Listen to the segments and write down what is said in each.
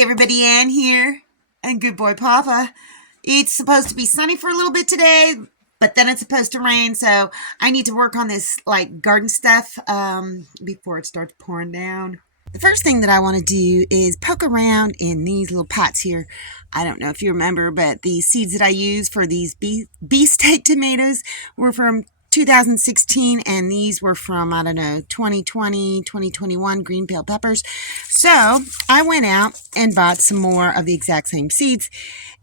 Hey everybody, Ann here, and good boy Papa. It's supposed to be sunny for a little bit today, but then it's supposed to rain, so I need to work on this garden stuff before it starts pouring down. The first thing that I want to do is poke around in these little pots here. I don't know if you remember, but the seeds that I used for these beefsteak tomatoes were from 2016, and these were from, I don't know, 2020, 2021 green bell peppers. So I went out and bought some more of the exact same seeds.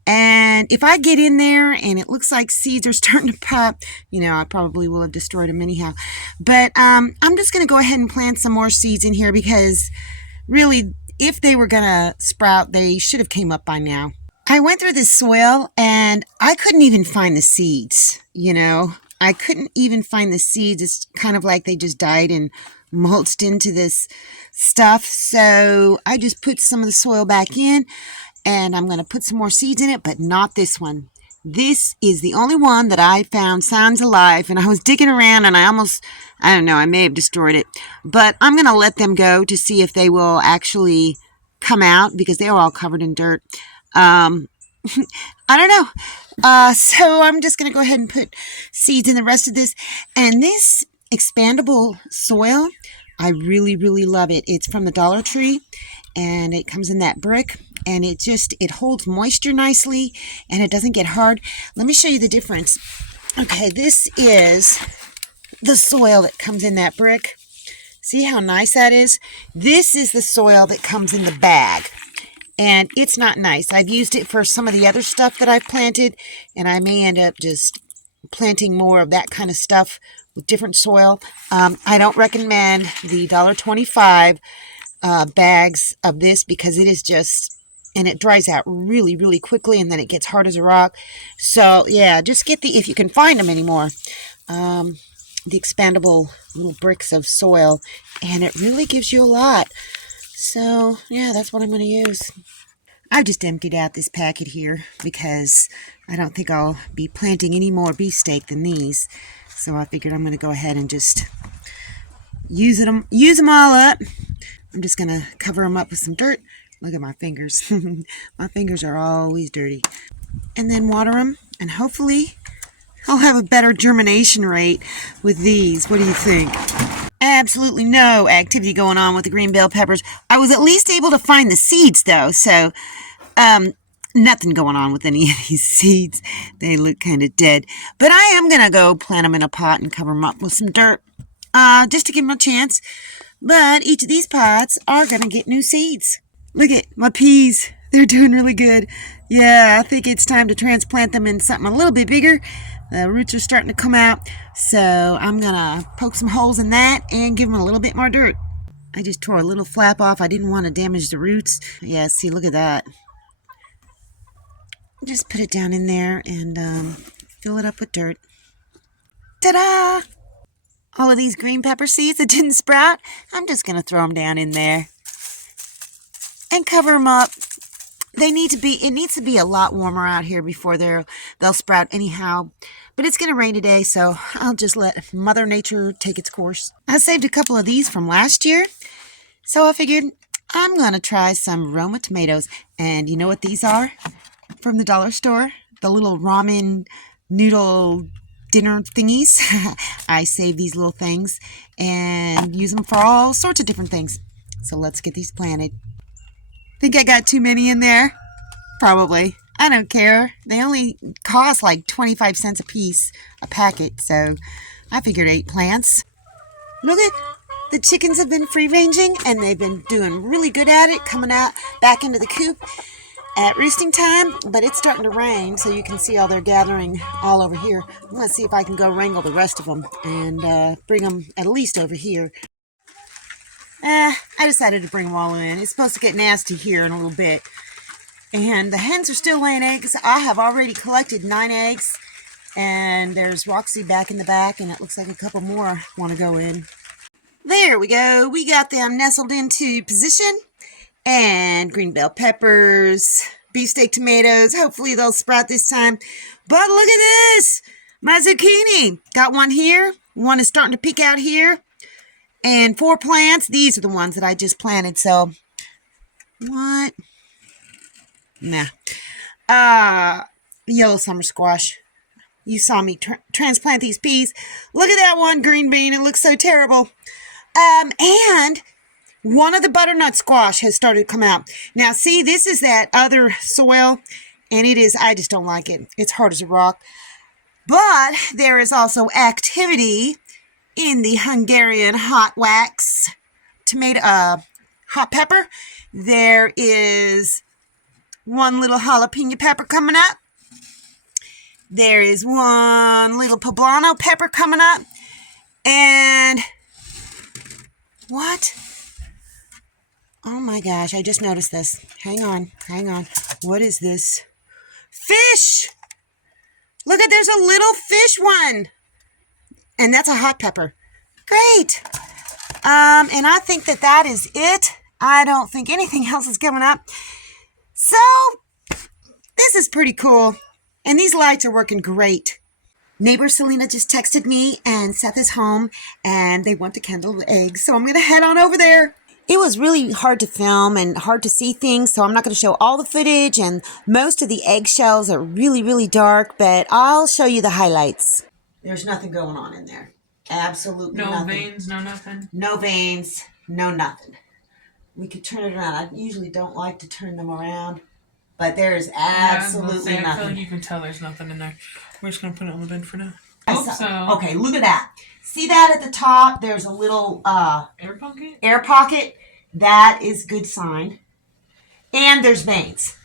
And if I get in there and it looks like seeds are starting to pop, I probably will have destroyed them anyhow. But I'm just going to go ahead and plant some more seeds in here because really, if they were going to sprout, they should have came up by now. I went through this soil and I couldn't even find the seeds, I couldn't even find the seeds. It's kind of like they just died and mulched into this stuff. So I just put some of the soil back in, and I'm going to put some more seeds in it, but not this one. This is the only one that I found sounds alive, and I was digging around and I don't know, I may have destroyed it, but I'm going to let them go to see if they will actually come out because they are all covered in dirt. I don't know. So I'm just going to go ahead and put seeds in the rest of this. And this expandable soil, I really, really love it. It's from the Dollar Tree, and it comes in that brick, and it holds moisture nicely, and it doesn't get hard. Let me show you the difference. Okay, this is the soil that comes in that brick. See how nice that is? This is the soil that comes in the bag. And it's not nice. I've used it for some of the other stuff that I've planted, and I may end up just planting more of that kind of stuff with different soil. I don't recommend the $1.25 bags of this because it is and it dries out really, really quickly, and then it gets hard as a rock. So, yeah, just get if you can find them anymore, the expandable little bricks of soil, and it really gives you a lot. So, yeah, that's what I'm going to use. I just emptied out this packet here because I don't think I'll be planting any more beefsteak than these. So I figured I'm going to go ahead and just use them all up. I'm just going to cover them up with some dirt. Look at my fingers. My fingers are always dirty. And then water them, and hopefully I'll have a better germination rate with these. What do you think? Absolutely no activity going on with the green bell peppers. I was at least able to find the seeds, though, so nothing going on with any of these seeds. They look kind of dead. But I am going to go plant them in a pot and cover them up with some dirt just to give them a chance. But each of these pots are going to get new seeds. Look at my peas. They're doing really good. Yeah, I think it's time to transplant them in something a little bit bigger. The roots are starting to come out, so I'm going to poke some holes in that and give them a little bit more dirt. I just tore a little flap off. I didn't want to damage the roots. Yeah, see, look at that. Just put it down in there and fill it up with dirt. Ta-da! All of these green pepper seeds that didn't sprout, I'm just going to throw them down in there and cover them up. It needs to be a lot warmer out here before they'll sprout anyhow. But it's going to rain today, so I'll just let Mother Nature take its course. I saved a couple of these from last year, so I figured I'm going to try some Roma tomatoes. And you know what these are? From the dollar store, the little ramen noodle dinner thingies. I save these little things and use them for all sorts of different things. So let's get these planted. Think I got too many in there? Probably. I don't care. They only cost like 25 cents a piece, a packet, so I figured 8 plants. Look at the chickens have been free ranging, and they've been doing really good at it, coming out back into the coop at roosting time, but it's starting to rain, so you can see all they're gathering all over here. I'm going to see if I can go wrangle the rest of them and bring them at least over here. I decided to bring them all in. It's supposed to get nasty here in a little bit. And the hens are still laying eggs. I have already collected 9 eggs. And there's Roxy back in the back, and it looks like a couple more want to go in. There we go. We got them nestled into position. And green bell peppers, beefsteak tomatoes. Hopefully they'll sprout this time. But look at this. My zucchini. Got one here. One is starting to peek out here. And 4 plants. These are the ones that I just planted. So, what? Nah. Yellow summer squash. You saw me transplant these peas. Look at that one green bean. It looks so terrible. And one of the butternut squash has started to come out. Now, see, this is that other soil, and it is, I just don't like it. It's hard as a rock. But there is also activity in the Hungarian hot wax tomato, hot pepper. There is one little jalapeno pepper coming up. There is one little poblano pepper coming up. And what? Oh my gosh, I just noticed this. Hang on. What is this? Fish! Look at, there's a little fish one. And that's a hot pepper. Great. And I think that is it. I don't think anything else is coming up. So, this is pretty cool. And these lights are working great. Neighbor Selina just texted me, and Seth is home, and they want to kindle eggs. So I'm going to head on over there. It was really hard to film and hard to see things, so I'm not going to show all the footage, and most of the eggshells are really, really dark, but I'll show you the highlights. There's nothing going on in there. Absolutely nothing. No veins, no nothing? No veins, no nothing. We could turn it around. I usually don't like to turn them around, but there is absolutely nothing. I feel like you can tell there's nothing in there. We're just going to put it on the bed for now. Okay, look at that. See that at the top? There's a little air pocket. That is good sign. And there's veins.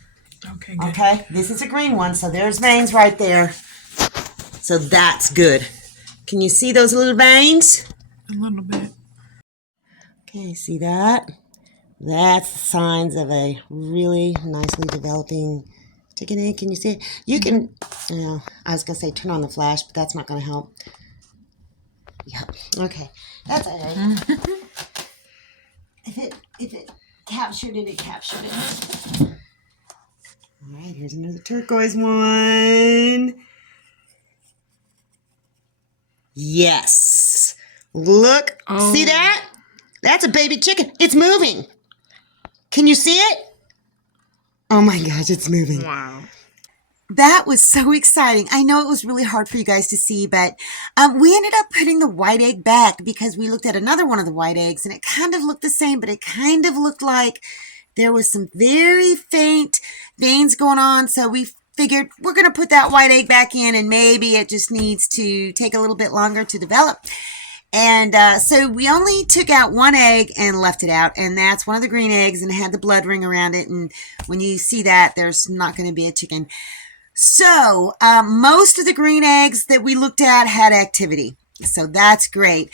Okay, good. Okay, this is a green one, so there's veins right there. So that's good. Can you see those little veins? A little bit. Okay, see that? That's the signs of a really nicely developing chicken egg. Can you see it? You can, I was going to say turn on the flash, but that's not going to help. Yep. Okay. That's all right. If it captured it, it captured it. All right, here's another turquoise one. Yes. Look. Oh. See that? That's a baby chicken. It's moving. Can you see it? Oh my gosh, it's moving. Wow. That was so exciting. I know it was really hard for you guys to see, but we ended up putting the white egg back because we looked at another one of the white eggs, and it kind of looked the same, but it kind of looked like there was some very faint veins going on. So we figured we're going to put that white egg back in, and maybe it just needs to take a little bit longer to develop. And so we only took out one egg and left it out, and that's one of the green eggs, and it had the blood ring around it. And when you see that, there's not going to be a chicken. So most of the green eggs that we looked at had activity. So that's great.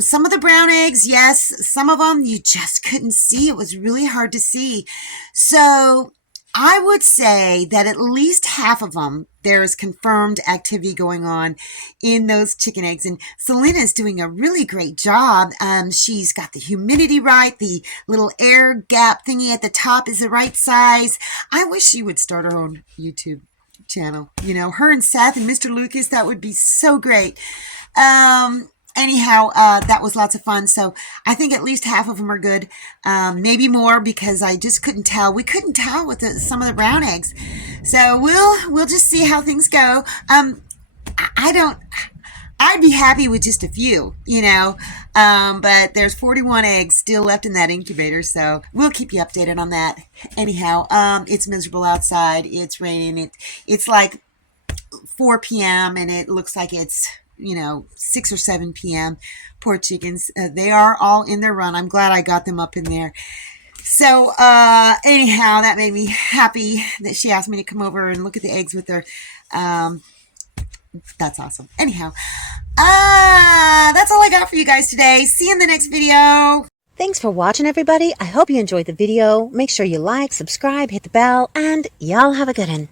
Some of the brown eggs, yes, some of them you just couldn't see. It was really hard to see. So I would say that at least half of them, there is confirmed activity going on in those chicken eggs. And Selina is doing a really great job. She's got the humidity right. The little air gap thingy at the top is the right size. I wish she would start her own YouTube channel. You know, her and Seth and Mr. Lucas, that would be so great. Anyhow, that was lots of fun. So I think at least half of them are good. Maybe more, because I just couldn't tell. We couldn't tell with some of the brown eggs. So we'll just see how things go. I'd be happy with just a few, you know, but there's 41 eggs still left in that incubator, so we'll keep you updated on that. Anyhow, it's miserable outside. It's raining. It's like 4 p.m. and it looks like it's, 6 or 7 p.m. Poor chickens. They are all in their run. I'm glad I got them up in there. So, anyhow, that made me happy that she asked me to come over and look at the eggs with her. That's awesome. Anyhow, that's all I got for you guys today. See you in the next video. Thanks for watching, everybody. I hope you enjoyed the video. Make sure you like, subscribe, hit the bell, and y'all have a good one.